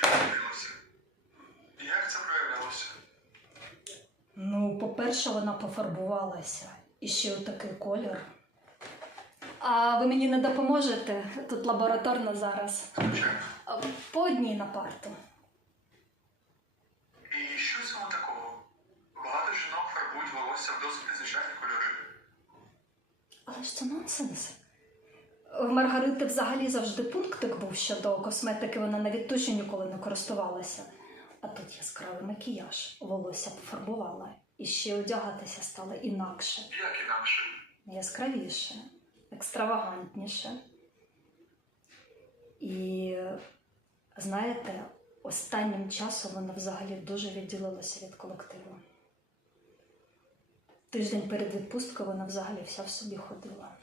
що відбулося? Як це проявилося? Ну, по-перше, вона пофарбувалася і ще отакий колір. А ви мені не допоможете? Тут лабораторно зараз. Звичайно. По одній на парту. І що в цьому такого? Багато жінок фарбують волосся в досить незвичайні кольори. Але ж це нонсенс. В Маргарити взагалі завжди пунктик був щодо косметики, вона навіть туші ніколи не користувалася. А тут яскравий макіяж, волосся пофарбувала. І ще одягатися стало інакше, Як інакше? яскравіше, екстравагантніше. І знаєте, останнім часом вона взагалі дуже відділилася від колективу. Тиждень перед відпусткою вона взагалі вся в собі ходила.